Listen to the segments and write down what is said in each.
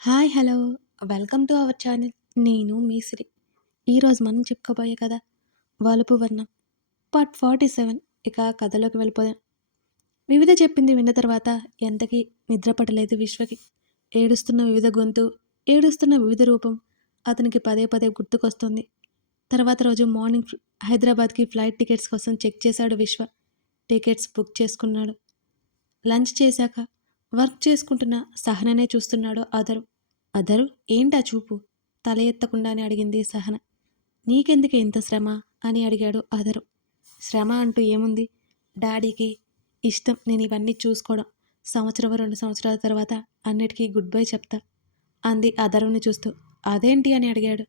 Hi hello. Welcome to our channel. నేను మీ ఈరోజు మనం చెప్పుకోబోయే కదా వలుపు వర్ణం పార్ట్ ఫార్టీ సెవెన్. ఇక కథలోకి వెళ్ళిపోయాం వివిధ చెప్పింది విన్న తర్వాత ఎంతకీ నిద్ర విశ్వకి. ఏడుస్తున్న వివిధ గొంతు ఏడుస్తున్న వివిధ రూపం అతనికి పదే పదే గుర్తుకొస్తుంది. తర్వాత రోజు మార్నింగ్ హైదరాబాద్కి ఫ్లైట్ టికెట్స్ కోసం చెక్ చేశాడు విశ్వ. టికెట్స్ బుక్ చేసుకున్నాడు. లంచ్ చేశాక వర్క్ చేసుకుంటున్న సహననే చూస్తున్నాడు అదరు అదరు ఏంటా చూపు? తల ఎత్తకుండానే అడిగింది సహన. నీకెందుకు ఇంత శ్రమ? అని అడిగాడు అదరు శ్రమ అంటూ ఏముంది? డాడీకి ఇష్టం నేను ఇవన్నీ చూసుకోవడం. సంవత్సరం రెండు సంవత్సరాల తర్వాత అన్నిటికీ గుడ్ బై చెప్తా అంది అదరుని చూస్తూ. అదేంటి అని అడిగాడు.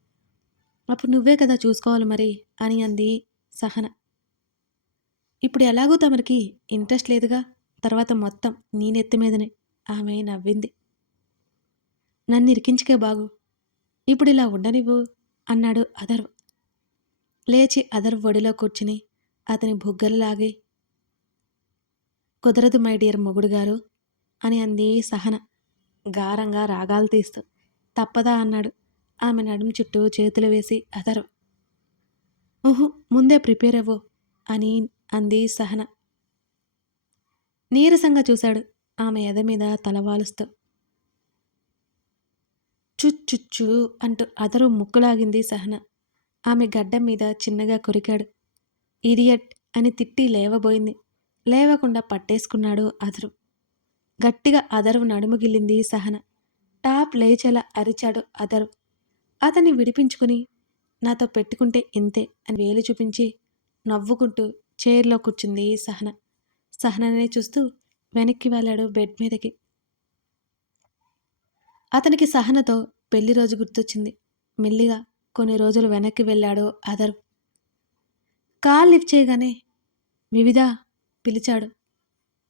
అప్పుడు నువ్వే కదా చూసుకోవాలి మరి అని అంది సహన. ఇప్పుడు ఎలాగో తమరికి ఇంట్రెస్ట్ లేదుగా? తర్వాత మొత్తం నీ నెత్తి మీదనే ఆమె నవ్వింది. నన్ను ఇరికించుకే బాగు ఇప్పుడు ఇలా ఉండనివ్వు అన్నాడు అదర్ లేచి అదర్ ఒడిలో కూర్చుని అతని బుగ్గలు లాగి కుదరదు మై డియర్ మొగుడు గారు అని అంది సహన గారంగా రాగాలు తీస్తూ. తప్పదా అన్నాడు ఆమె నడుము చుట్టూ చేతులు వేసి అదరు ఊహు ముందే ప్రిపేర్ అవ్వు అని అంది సహన. నీరసంగా చూశాడు. ఆమె ఎద మీద తలవాలుస్తూ చుచ్చుచ్చు అంటూ అదరు ముక్కులాగింది సహన. ఆమె గడ్డం మీద చిన్నగా కొరికాడు. ఇడియట్ అని తిట్టి లేవబోయింది. లేవకుండా పట్టేసుకున్నాడు అదరు. గట్టిగా అదరు నడుముగిల్లింది సహన. టాప్ లేచేలా అరిచాడు అదరు. అతన్ని విడిపించుకుని నాతో పెట్టుకుంటే ఇంతే అని వేలు చూపించి నవ్వుకుంటూ చైర్లో కూర్చుంది సహన. సహననే చూస్తూ వెనక్కి వెళ్ళాడు బెడ్ మీదకి. అతనికి సహనతో పెళ్ళి రోజు గుర్తొచ్చింది. మెల్లిగా కొన్ని రోజులు వెనక్కి వెళ్ళాడు అదర్ కాల్ లిఫ్ట్ చేయగానే వివిధ పిలిచాడు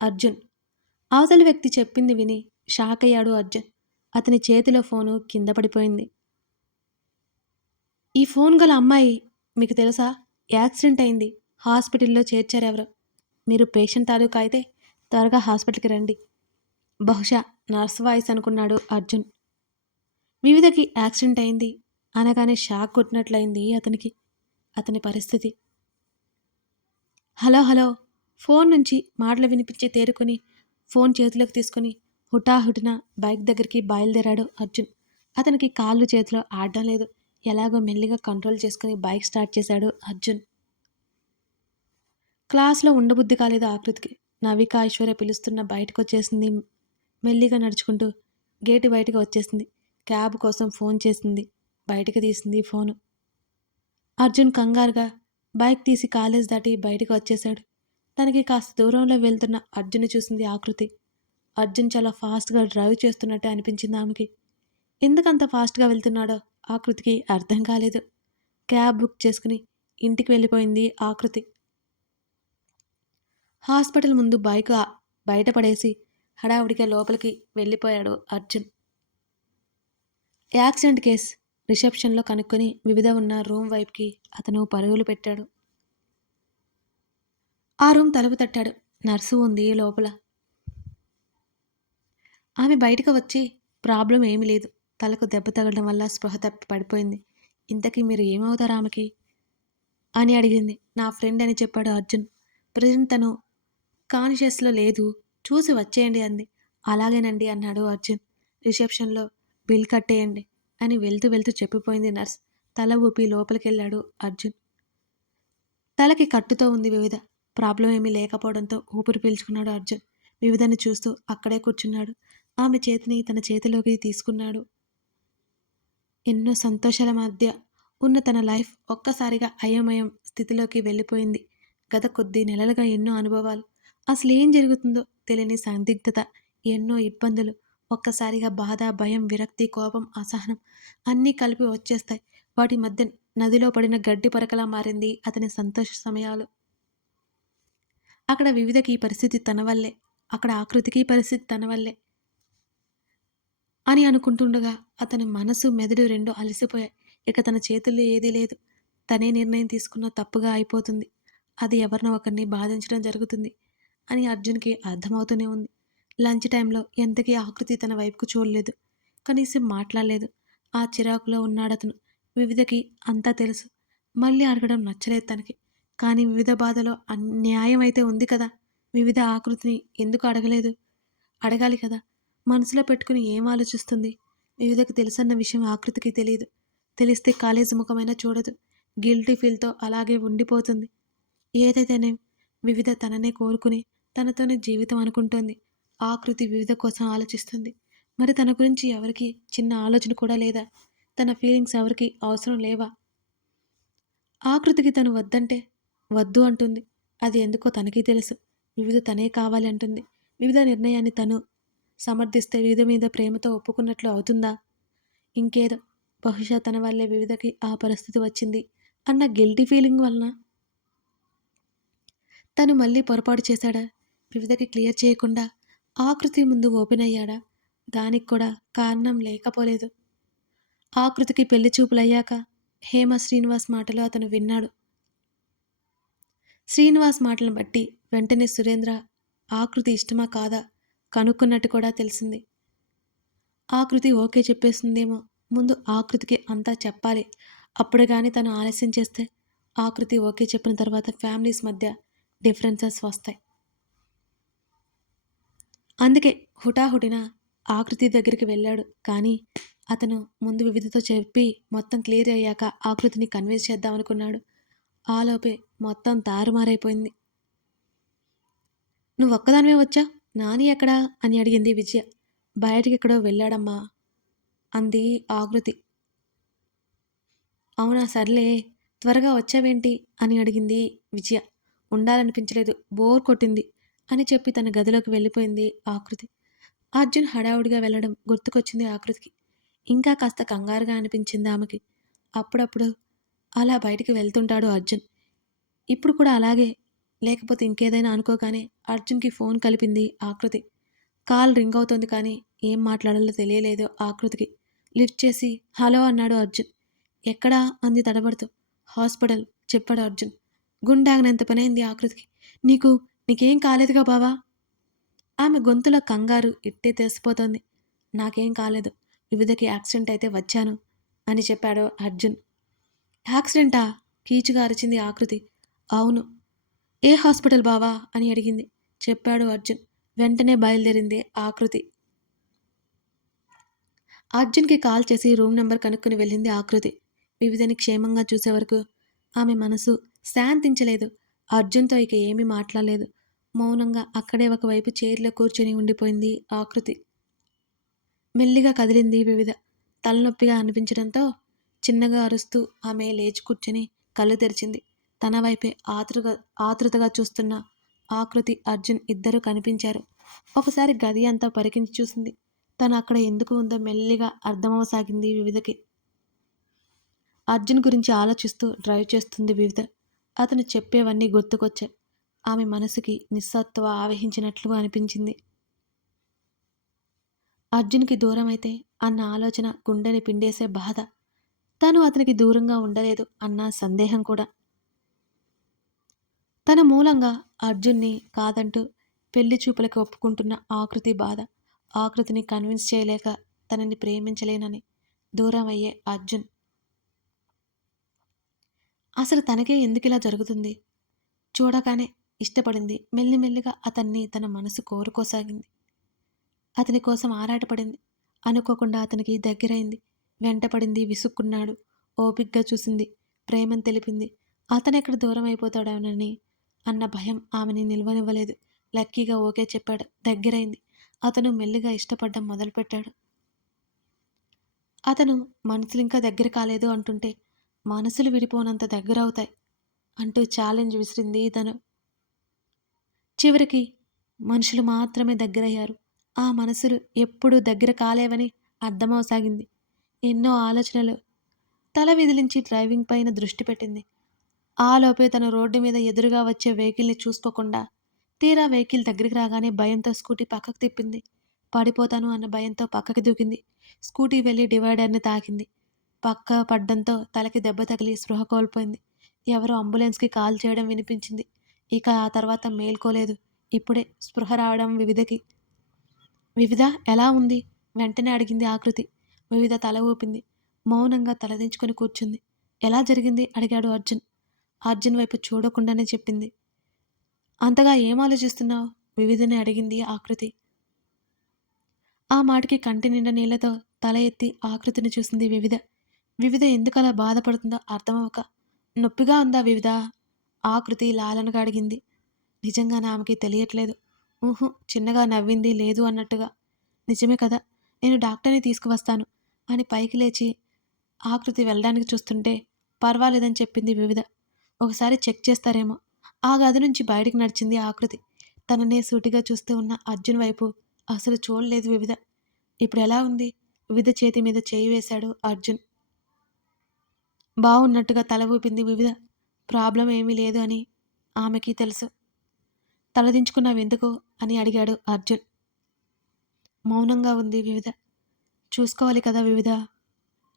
అర్జున్. అవతలి వ్యక్తి చెప్పింది విని షాక్ అయ్యాడు అర్జున్. అతని చేతిలో ఫోను కింద పడిపోయింది. ఈ ఫోన్ గల అమ్మాయి మీకు తెలుసా? యాక్సిడెంట్ అయింది. హాస్పిటల్లో చేర్చారెవరు? మీరు పేషెంట్ తాలూకా అయితే త్వరగా హాస్పిటల్కి రండి. బహుశా నర్స్ వాయిస్ అనుకున్నాడు అర్జున్. వివిధకి యాక్సిడెంట్ అయింది. అనగానే షాక్ కొట్టినట్లయింది అతనికి అతని పరిస్థితి. Hello hello. ఫోన్ నుంచి మాటలు వినిపించి తేరుకొని ఫోన్ చేతిలోకి తీసుకుని హుటాహుటిన బైక్ దగ్గరికి బయలుదేరాడు అర్జున్. అతనికి కాళ్ళు చేతిలో ఆడడం లేదు. ఎలాగో మెల్లిగా కంట్రోల్ చేసుకుని బైక్ స్టార్ట్ చేశాడు అర్జున్. క్లాస్లో ఉండబుద్ధి కాలేదు ఆకృతికి. నవిక ఐశ్వర్య పిలుస్తున్న బయటకు వచ్చేసింది మెల్లిగా నడుచుకుంటూ గేటు బయటకు వచ్చేసింది. క్యాబ్ కోసం ఫోన్ చేసింది. బయటకు తీసింది ఫోను. అర్జున్ కంగారుగా బైక్ తీసి కాలేజ్ దాటి బయటకు వచ్చేశాడు. తనకి కాస్త దూరంలో వెళ్తున్న అర్జున్ చూసింది ఆకృతి. అర్జున్ చాలా ఫాస్ట్గా డ్రైవ్ చేస్తున్నట్టు అనిపించింది ఆమెకి. ఎందుకంత ఫాస్ట్గా వెళ్తున్నాడో ఆకృతికి అర్థం కాలేదు. క్యాబ్ బుక్ చేసుకుని ఇంటికి వెళ్ళిపోయింది ఆకృతి. హాస్పిటల్ ముందు బైక్ బయటపడేసి హడావుడిగా లోపలికి వెళ్ళిపోయాడు అర్జున్. Accident case. రిసెప్షన్లో కనుక్కొని వివిధ ఉన్న రూమ్ వైపుకి అతను పరుగులు పెట్టాడు. ఆ రూమ్ తలుపు తట్టాడు. నర్సు ఉంది లోపల. ఆమె బయటకు వచ్చి ప్రాబ్లం ఏమీ లేదు. తలకు దెబ్బ తగలడం వల్ల స్పృహ తప్పి పడిపోయింది. ఇంతకీ మీరు ఏమవుతారు ఆమెకి? అని అడిగింది. నా ఫ్రెండ్ అని చెప్పాడు అర్జున్. ప్రజెంట్ తను కాన్షియస్లో లేదు చూసి వచ్చేయండి అంది. అలాగేనండి అన్నాడు అర్జున్. రిసెప్షన్లో బిల్ కట్టేయండి అని వెళ్తూ వెళ్తూ చెప్పిపోయింది నర్స్. తల ఊపి లోపలికెళ్ళాడు అర్జున్. తలకి కట్టుతో ఉంది వివిధ. ప్రాబ్లం ఏమీ లేకపోవడంతో ఊపిరి పీల్చుకున్నాడు అర్జున్. వివిధని చూస్తూ అక్కడే కూర్చున్నాడు. ఆమె చేతిని తన చేతిలోకి తీసుకున్నాడు. ఎన్నో సంతోషాల మధ్య ఉన్న తన లైఫ్ ఒక్కసారిగా అయోమయం స్థితిలోకి వెళ్ళిపోయింది. గత కొద్ది నెలలుగా ఎన్నో అనుభవాలు అసలు ఏం జరుగుతుందో తెలియని సందిగ్ధత ఎన్నో ఇబ్బందులు ఒక్కసారిగా బాధ భయం విరక్తి కోపం అసహనం అన్నీ కలిపి వచ్చేస్తాయి. వాటి మధ్య నదిలో పడిన గడ్డి పరకలా మారింది అతని సంతోష సమయాలు. అక్కడ వివిధకి పరిస్థితి తన వల్లే అక్కడ ఆకృతికి పరిస్థితి తన వల్లే అని అనుకుంటుండగా అతని మనసు మెదడు రెండు అలసిపోయాయి. ఇక తన చేతుల్లో ఏదీ లేదు. తనే నిర్ణయం తీసుకున్న తప్పుగా అయిపోతుంది. అది ఎవరినో ఒకరిని బాధించడం జరుగుతుంది. అని అర్జున్కి అర్థమవుతూనే ఉంది. లంచ్ టైంలో ఎంతకీ ఆకృతి తన వైపుకు చూడలేదు. కనీసం మాట్లాడలేదు. ఆ చిరాకులో ఉన్నాడతను వివిధకి అంతా తెలుసు. మళ్ళీ అడగడం నచ్చలేదు తనకి. కానీ వివిధ బాధలో అన్యాయం అయితే ఉంది కదా? వివిధ ఆకృతిని ఎందుకు అడగలేదు? అడగాలి కదా? మనసులో పెట్టుకుని ఏం ఆలోచిస్తుంది? వివిధకి తెలుసన్న విషయం ఆకృతికి తెలియదు. తెలిస్తే కాలేజీ ముఖమైనా చూడదు. గిల్టీ ఫీల్తో అలాగే ఉండిపోతుంది. ఏదైతేనే వివిధ తననే కోరుకుని తనతోనే జీవితం అనుకుంటోంది. ఆకృతి వివిధ కోసం ఆలోచిస్తుంది. మరి తన గురించి ఎవరికి చిన్న ఆలోచన కూడా లేదా? తన ఫీలింగ్స్ ఎవరికి అవసరం లేవా? ఆకృతికి తను వద్దంటే వద్దు అంటుంది. అది ఎందుకో తనకి తెలుసు. వివిధ తనే కావాలి అంటుంది. వివిధ నిర్ణయాన్ని తను సమర్థిస్తే వివిధ మీద ప్రేమతో ఒప్పుకున్నట్లు అవుతుందా? ఇంకేదో. బహుశా తన వల్లే వివిధకి ఆ పరిస్థితి వచ్చింది అన్న గిల్టీ ఫీలింగ్ వలన తను మళ్ళీ పొరపాటు చేశాడా? వివిధకి క్లియర్ చేయకుండా ఆకృతి ముందు ఓపెన్ అయ్యాడా? దానికి కూడా కారణం లేకపోలేదు. ఆకృతికి పెళ్ళి చూపులయ్యాక హేమ శ్రీనివాస్ మాటలు అతను విన్నాడు. శ్రీనివాస్ మాటలను బట్టి వెంటనే సురేంద్ర ఆకృతి ఇష్టమా కాదా కనుక్కున్నట్టు కూడా తెలిసింది. ఆకృతి ఓకే చెప్పేస్తుందేమో. ముందు ఆకృతికి అంతా చెప్పాలి. అప్పుడు కానీ తను ఆలస్యం చేస్తే ఆకృతి ఓకే చెప్పిన తర్వాత ఫ్యామిలీస్ మధ్య డిఫరెన్సెస్ వస్తాయి. అందుకే హుటాహుటిన ఆకృతి దగ్గరికి వెళ్ళాడు. కానీ అతను ముందు వివిధతో చెప్పి మొత్తం క్లియర్ అయ్యాక ఆకృతిని కన్విన్స్ చేద్దామనుకున్నాడు. ఆలోపే మొత్తం తారుమారైపోయింది. నువ్వు ఒక్కదానివే వచ్చా? నాని ఎక్కడా? అని అడిగింది విజయ. బయటికి ఎక్కడో వెళ్ళాడమ్మా అంది ఆకృతి. అవునా సర్లే త్వరగా వచ్చావేంటి? అని అడిగింది విజయ. ఉండాలనిపించలేదు. బోర్ కొట్టింది. అని చెప్పి తన గదిలోకి వెళ్ళిపోయింది ఆకృతి. అర్జున్ హడావుడిగా వెళ్ళడం గుర్తుకొచ్చింది ఆకృతికి. ఇంకా కాస్త కంగారుగా అనిపించింది ఆమెకి. అప్పుడప్పుడు అలా బయటికి వెళ్తుంటాడు అర్జున్. ఇప్పుడు కూడా అలాగే లేకపోతే ఇంకేదైనా అనుకోగానే అర్జున్కి ఫోన్ కలిపింది ఆకృతి. కాల్ రింగ్ అవుతోంది కానీ ఏం మాట్లాడాలో తెలియలేదు ఆకృతికి. లిఫ్ట్ చేసి హలో అన్నాడు అర్జున్. ఎక్కడా? అంది తడబడుతూ. హాస్పిటల్ చెప్పాడు అర్జున్. గుండాగినంత పనైంది ఆకృతికి. నీకు నీకేం కాలేదుగా బావా? ఆమె గొంతులో కంగారు ఇట్టే తెలిసిపోతోంది. నాకేం కాలేదు. వివిధకి యాక్సిడెంట్ అయితే వచ్చాను అని చెప్పాడు అర్జున్. యాక్సిడెంటా? కీచుగా అరిచింది ఆకృతి. అవును. ఏ హాస్పిటల్ బావా? అని అడిగింది. చెప్పాడు అర్జున్. వెంటనే బయలుదేరింది ఆకృతి. అర్జున్కి కాల్ చేసి రూమ్ నెంబర్ కనుక్కుని వెళ్ళింది ఆకృతి. వివిధని క్షేమంగా చూసే వరకు ఆమె మనసు శాంతించలేదు. అర్జున్తో ఇక ఏమీ మాట్లాడలేదు. మౌనంగా అక్కడే ఒకవైపు చైర్లో కూర్చొని ఉండిపోయింది ఆకృతి. మెల్లిగా కదిలింది వివిధ తలనొప్పిగా అనిపించడంతో చిన్నగా అరుస్తూ ఆమె లేచి కూర్చొని కళ్ళు తెరిచింది. తన వైపే ఆతృగా ఆతృతగా చూస్తున్న ఆకృతి అర్జున్ ఇద్దరూ కనిపించారు. ఒకసారి గది అంతా పరికించి చూసింది. తను అక్కడ ఎందుకు ఉందో మెల్లిగా అర్థమవసాగింది వివిధకి. అర్జున్ గురించి ఆలోచిస్తూ డ్రైవ్ చేస్తుంది వివిధ. అతను చెప్పేవన్నీ గుర్తుకొచ్చాయి. ఆమె మనసుకి నిస్సత్వ ఆవహించినట్లు అనిపించింది. అర్జున్కి దూరం అయితే అన్న ఆలోచన గుండెని పిండేసే బాధ. తను అతనికి దూరంగా ఉండలేదు అన్న సందేహం కూడా. తన మూలంగా అర్జున్ని కాదంటూ పెళ్ళి చూపులకు ఒప్పుకుంటున్న ఆకృతి బాధ. ఆకృతిని కన్విన్స్ చేయలేక తనని ప్రేమించలేనని దూరం అయ్యే అర్జున్. అసలు తనకే ఎందుకు ఇలా జరుగుతుంది? చూడగానే ఇష్టపడింది. మెల్లిమెల్లిగా అతన్ని తన మనసు కోరుకోసాగింది. అతని కోసం ఆరాటపడింది. అనుకోకుండా అతనికి దగ్గరైంది. వెంటపడింది విసుక్కున్నాడు. ఓపిగ్గా చూసింది. ప్రేమను తెలిపింది. అతనెక్కడ దూరం అయిపోతాడోనని అన్న భయం ఆమెని నిల్వనివ్వలేదు. లక్కీగా ఓకే చెప్పాడు. దగ్గరైంది. అతను మెల్లిగా ఇష్టపడ్డం మొదలుపెట్టాడు. అతను మనసులు ఇంకా దగ్గర కాలేదు అంటుంటే మనసులు విడిపోనంత దగ్గర అవుతాయి అంటూ ఛాలెంజ్ విసిరింది తను. చివరికి మనుషులు మాత్రమే దగ్గరయ్యారు. ఆ మనసులు ఎప్పుడూ దగ్గర కాలేవని అర్థమవసాగింది. ఎన్నో ఆలోచనలు తల విదిలించి డ్రైవింగ్ పైన దృష్టి పెట్టింది. ఆలోపే తన రోడ్డు మీద ఎదురుగా వచ్చే వెహికల్ని చూసుకోకుండా తీరా వెహికల్ దగ్గరికి రాగానే భయంతో స్కూటీ పక్కకు తిప్పింది. పడిపోతాను అన్న భయంతో పక్కకి దూకింది. స్కూటీ వెళ్ళి డివైడర్ని తాకింది. పక్క పడ్డంతో తలకి దెబ్బ తగిలి స్పృహ కోల్పోయింది. ఎవరో అంబులెన్స్కి కాల్ చేయడం వినిపించింది. ఇక ఆ తర్వాత మేల్కోలేదు. ఇప్పుడే స్పృహ రావడం వివిధకి. వివిధ ఎలా ఉంది? వెంటనే అడిగింది ఆకృతి. వివిధ తల ఊపింది. మౌనంగా తలదించుకొని కూర్చుంది. ఎలా జరిగింది? అడిగాడు అర్జున్. అర్జున్ వైపు చూడకుండానే చెప్పింది. అంతగా ఏం ఆలోచిస్తున్నావు? వివిధని అడిగింది ఆకృతి. ఆ మాటకి కంటి నిండా నీళ్ళతో తల ఎత్తి ఆకృతిని చూసింది వివిధ. వివిధ ఎందుకలా బాధపడుతుందో అర్థమవక. నొప్పిగా ఉందా వివిధ? ఆకృతి లాలనగా అడిగింది. నిజంగా ఆమెకి తెలియట్లేదు. ఊహు చిన్నగా నవ్వింది లేదు అన్నట్టుగా. నిజమే కదా నేను డాక్టర్ని తీసుకువస్తాను. అని పైకి లేచి ఆకృతి వెళ్ళడానికి చూస్తుంటే పర్వాలేదని చెప్పింది వివిధ. ఒకసారి చెక్ చేస్తారేమో. ఆ గది నుంచి బయటికి నడిచింది ఆకృతి. తననే సూటిగా చూస్తూ ఉన్న అర్జున్ వైపు అసలు చూడలేదు వివిధ. ఇప్పుడు ఎలా ఉంది? వివిధ చేతి మీద చేయి వేశాడు అర్జున్. బాగున్నట్టుగా తల ఊపింది వివిధ. ప్రాబ్లం ఏమీ లేదు అని ఆమెకి తెలుసు. తలదించుకున్నావెందుకు అని అడిగాడు అర్జున్. మౌనంగా ఉంది వివిధ. చూసుకోవాలి కదా వివిధ?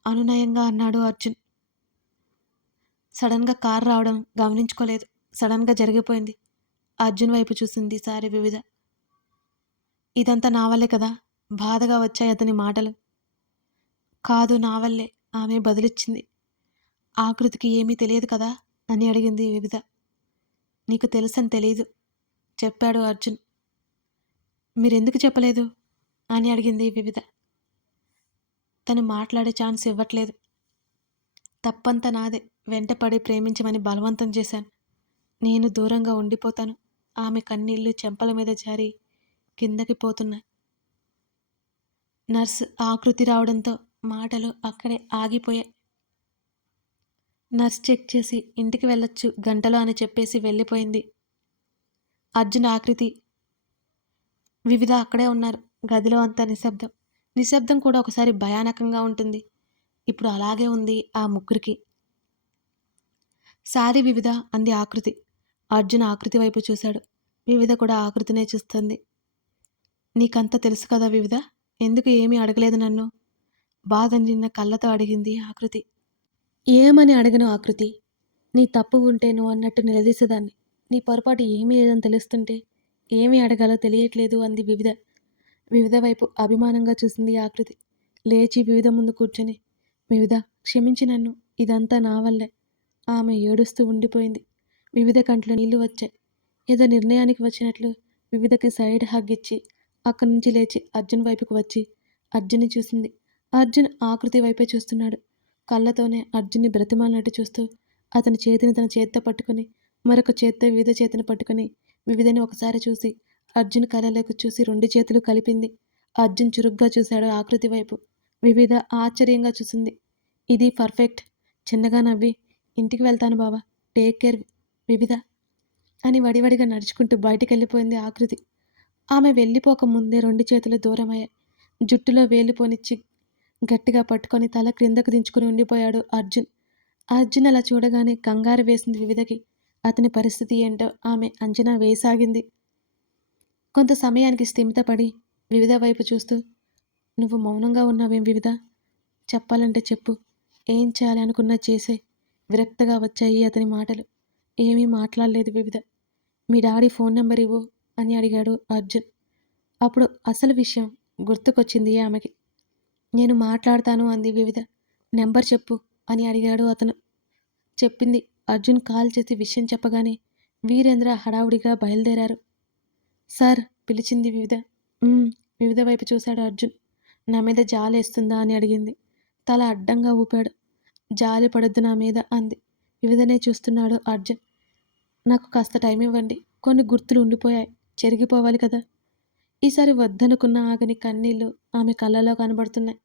అనునయంగా అన్నాడు అర్జున్. సడన్గా కార్ రావడం గమనించుకోలేదు. సడన్గా జరిగిపోయింది. అర్జున్ వైపు చూసింది సారి వివిధ. ఇదంతా నా వల్లే కదా? బాధగా వచ్చాయి అతని మాటలు. కాదు నా వల్లే ఆమె బదులిచ్చింది. ఆకృతికి ఏమీ తెలియదు కదా? అని అడిగింది వివిధ. నీకు తెలుసని తెలియదు చెప్పాడు అర్జున్. మీరెందుకు చెప్పలేదు? అని అడిగింది వివిధ. తను మాట్లాడే ఛాన్స్ ఇవ్వట్లేదు. తప్పంతా నాదే వెంటపడి ప్రేమించమని బలవంతం చేశాను. నేను దూరంగా ఉండిపోతాను. ఆమె కన్నీళ్ళు చెంపల మీద జారి కిందకి పోతున్నాయి. నర్స్ ఆకృతి రావడంతో మాటలు అక్కడే ఆగిపోయాయి. నర్స్ చెక్ చేసి ఇంటికి వెళ్ళొచ్చు గంటలో అని చెప్పేసి వెళ్ళిపోయింది. అర్జున్ ఆకృతి. వివిధ అక్కడే ఉన్నారు. గదిలో అంతా నిశ్శబ్దం. నిశ్శబ్దం కూడా ఒకసారి భయానకంగా ఉంటుంది. ఇప్పుడు అలాగే ఉంది ఆ ముగ్గురికి. సారీ వివిధ అంది ఆకృతి. అర్జున్ ఆకృతి వైపు చూశాడు. వివిధ కూడా ఆకృతినే చూస్తుంది. నీకంతా తెలుసు కదా వివిధ? ఎందుకు ఏమీ అడగలేదు నన్ను? బాధ నిన్న కళ్ళతో అడిగింది ఆకృతి. ఏమని అడగను ఆకృతి? నీ తప్పు ఉంటే నువ్వు అన్నట్టు నిలదీసేదాన్ని. నీ పొరపాటు ఏమీ లేదని తెలుస్తుంటే ఏమీ అడగాలో తెలియట్లేదు అంది వివిధ. వివిధ వైపు అభిమానంగా చూసింది ఆకృతి. లేచి వివిధ ముందు కూర్చొని వివిధ క్షమించి నన్ను. ఇదంతా నా వల్లే. ఆమె ఏడుస్తూ ఉండిపోయింది. వివిధ కంట్లో నీళ్ళు వచ్చాయి. ఏదో నిర్ణయానికి వచ్చినట్లు వివిధకి సైడ్ హగ్ ఇచ్చి అక్కడి నుంచి లేచి అర్జున్ వైపుకు వచ్చి అర్జున్ని చూసింది. అర్జున్ ఆకృతి వైపే చూస్తున్నాడు. కళ్ళతోనే అర్జున్ని బ్రతిమాలినట్టు చూస్తూ అతని చేతిని తన చేత్తో పట్టుకొని మరొక చేత్తో వివిధ చేతిని పట్టుకొని వివిధని ఒకసారి చూసి అర్జున్ కళ్ళలోకి చూసి రెండు చేతులు కలిపింది. అర్జున్ చురుగ్గా చూశాడు ఆకృతి వైపు. వివిధ ఆశ్చర్యంగా చూసింది. ఇది పర్ఫెక్ట్. చిన్నగా నవ్వి ఇంటికి వెళ్తాను బావా టేక్ కేర్ వివిధ అని వడివడిగా నడుచుకుంటూ బయటికి వెళ్ళిపోయింది ఆకృతి. ఆమె వెళ్ళిపోక ముందే రెండు చేతులు దూరమయ్యాయి. జుట్టులో వేలు పోనిచ్చి గట్టిగా పట్టుకొని తల క్రిందకు దించుకుని ఉండిపోయాడు అర్జున్. అర్జున్ అలా చూడగానే కంగారు వేసింది వివిధకి. అతని పరిస్థితి ఏంటో ఆమె అంచనా వేసాగింది కొంత సమయానికి స్థిమితపడి వివిధ వైపు చూస్తూ నువ్వు మౌనంగా ఉన్నావేం వివిధ? చెప్పాలంటే చెప్పు. ఏం చేయాలి అనుకున్నా చేసే. విరక్తగా వచ్చాయి అతని మాటలు. ఏమీ మాట్లాడలేదు వివిధ. మీ డాడీ ఫోన్ నెంబర్ ఇవ్వు అని అడిగాడు అర్జున్. అప్పుడు అసలు విషయం గుర్తుకొచ్చింది ఆమెకి. నేను మాట్లాడతాను అంది వివిధ. నెంబర్ చెప్పు అని అడిగాడు అతను. చెప్పింది. అర్జున్ కాల్ చేసి విషయం చెప్పగానే వీరేంద్ర హడావుడిగా బయలుదేరారు. సార్ పిలిచింది వివిధ. వివిధ వైపు చూశాడు అర్జున్. నా మీద జాలేస్తుందా అని అడిగింది. తల అడ్డంగా ఊపాడు. జాలి పడొద్దు నా మీద అంది. వివిధనే చూస్తున్నాడు అర్జున్. నాకు కాస్త టైం ఇవ్వండి. కొన్ని గుర్తులు ఉండిపోయాయి. చెరిగిపోవాలి కదా. ఈసారి వద్దనుకున్న ఆగని కన్నీళ్ళు ఆమె కళ్ళలో కనబడుతున్నాయి.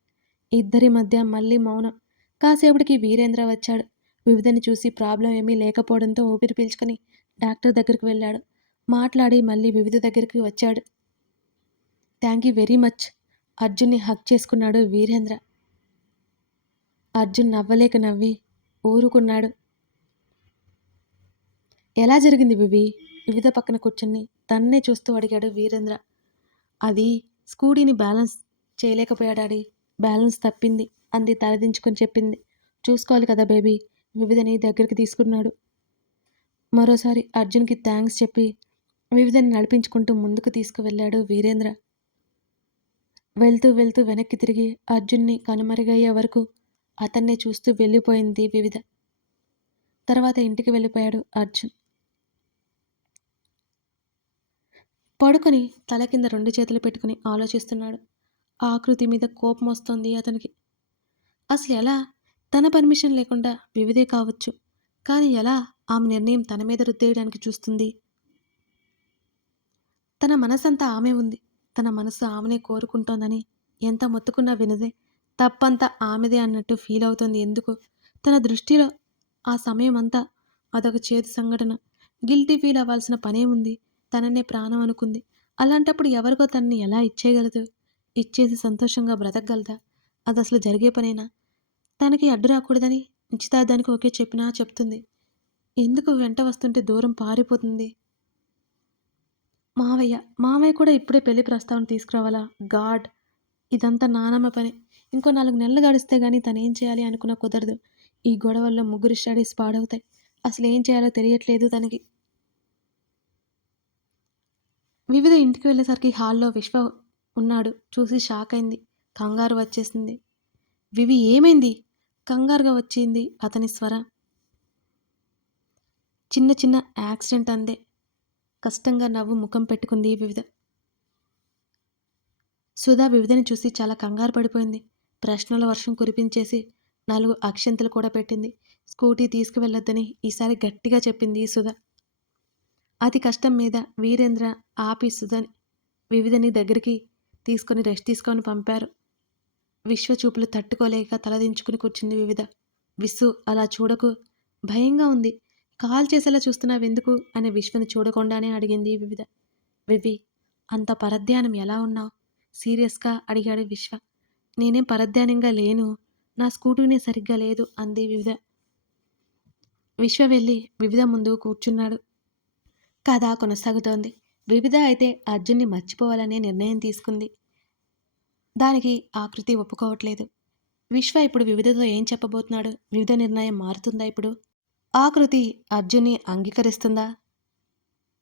ఇద్దరి మధ్య మళ్ళీ మౌనం. కాసేపటికి వీరేంద్ర వచ్చాడు. వివిధని చూసి ప్రాబ్లం ఏమీ లేకపోవడంతో ఊపిరి పీల్చుకొని డాక్టర్ దగ్గరికి వెళ్ళాడు. మాట్లాడి మళ్ళీ వివిధ దగ్గరికి వచ్చాడు. Thank you very much. అర్జున్ని హక్ చేసుకున్నాడు వీరేంద్ర. అర్జున్ నవ్వలేక నవ్వి ఊరుకున్నాడు. ఎలా జరిగింది వివి? వివిధ పక్కన కూర్చుని తన్నే చూస్తూ అడిగాడు వీరేంద్ర. అది స్కూటీని బ్యాలెన్స్ చేయలేకపోయాడాడి. బ్యాలెన్స్ తప్పింది. అంది తలదించుకొని చెప్పింది. చూసుకోవాలి కదా బేబీ. వివిధని దగ్గరికి తీసుకున్నాడు. మరోసారి అర్జున్కి థ్యాంక్స్ చెప్పి వివిధని నడిపించుకుంటూ ముందుకు తీసుకువెళ్ళాడు వీరేంద్ర. వెళ్తూ వెళ్తూ వెనక్కి తిరిగి అర్జున్ని కనుమరుగయ్యే వరకు అతన్నే చూస్తూ వెళ్ళిపోయింది వివిధ. తర్వాత ఇంటికి వెళ్ళిపోయాడు అర్జున్. పడుకొని తల కింద రెండు చేతులు పెట్టుకుని ఆలోచిస్తున్నాడు. ఆకృతి మీద కోపం వస్తుంది అతనికి. అసలు ఎలా? తన పర్మిషన్ లేకుండా వివిధే కావచ్చు. కానీ ఎలా ఆమె నిర్ణయం తన మీద రుద్దేయడానికి చూస్తుంది? తన మనసంతా ఆమె ఉంది. తన మనసు ఆమెనే కోరుకుంటోందని ఎంత మొత్తుకున్నా వినదే. తప్పంతా ఆమెదే అన్నట్టు ఫీల్ అవుతుంది ఎందుకు? తన దృష్టిలో ఆ సమయం అంతా అదొక చేదు సంఘటన. గిల్టీ ఫీల్ అవ్వాల్సిన ఉంది తననే ప్రాణం అనుకుంది. అలాంటప్పుడు ఎవరికో తనని ఎలా ఇచ్చేయగలదు? ఇచ్చేసి సంతోషంగా బ్రతకగలదా? అది అసలు జరిగే పనేనా? తనకి అడ్డు రాకూడదని నిశ్చితార్థానికి ఓకే చెప్పినా చెప్తుంది. ఎందుకు వెంట వస్తుంటే దూరం పారిపోతుంది? మావయ్య మావయ్య కూడా ఇప్పుడే పెళ్ళి ప్రస్తావన తీసుకురావాలా? గాడ్! ఇదంతా నానమ్మ పని. ఇంకో నాలుగు నెలలు గడిస్తే కానీ తను ఏం చేయాలి అనుకున్నా కుదరదు. ఈ గొడవల్లో ముగ్గురు స్టడీస్ పాడవుతాయి. అసలు ఏం చేయాలో తెలియట్లేదు తనకి. వివిధ ఇంటికి వెళ్ళేసరికి హాల్లో విశ్వ ఉన్నాడు. చూసి షాక్ అయింది. కంగారు వచ్చేసింది. వివి ఏమైంది? కంగారుగా వచ్చింది అతని స్వర. చిన్న చిన్న యాక్సిడెంట్ అందే. కష్టంగా నవ్వు ముఖం పెట్టుకుంది వివిధ. సుధా వివిధని చూసి చాలా కంగారు పడిపోయింది. ప్రశ్నల వర్షం కురిపించేసి నాలుగు అక్షంతలు కూడా పెట్టింది. స్కూటీ తీసుకువెళ్ళొద్దని ఈసారి గట్టిగా చెప్పింది సుధా. అతి కష్టం మీద వీరేంద్ర ఆపి వివిధని దగ్గరికి తీసుకొని రెస్ట్ తీసుకొని పంపారు. విశ్వ చూపులు తట్టుకోలేక తలదించుకుని కూర్చుంది వివిధ. విస్సు అలా చూడకు భయంగా ఉంది. కాల్ చేసేలా చూస్తున్నావెందుకు? అనే విశ్వని చూడకుండానే అడిగింది వివిధ. వివి అంత పరధ్యానం ఎలా ఉన్నావు? సీరియస్గా అడిగాడు విశ్వ. నేనేం పరధ్యానంగా లేను. నా స్కూటీనే సరిగ్గా లేదు అంది వివిధ. విశ్వ వెళ్ళి వివిధ ముందు కూర్చున్నాడు. కథ కొనసాగుతోంది. వివిధ అయితే అర్జున్ని మర్చిపోవాలనే నిర్ణయం తీసుకుంది. దానికి ఆకృతి ఒప్పుకోవట్లేదు. విశ్వ ఇప్పుడు వివిధతో ఏం చెప్పబోతున్నాడు? వివిధ నిర్ణయం మారుతుందా ఇప్పుడు? ఆకృతి అర్జున్ని అంగీకరిస్తుందా?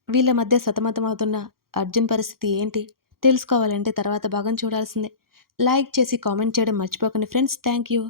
వీళ్ళ మధ్య సతమతమవుతున్న అర్జున్ పరిస్థితి ఏంటి? తెలుసుకోవాలంటే తర్వాత భాగం చూడాల్సిందే. లైక్ చేసి కామెంట్ చేయడం మర్చిపోకండి ఫ్రెండ్స్. Thank you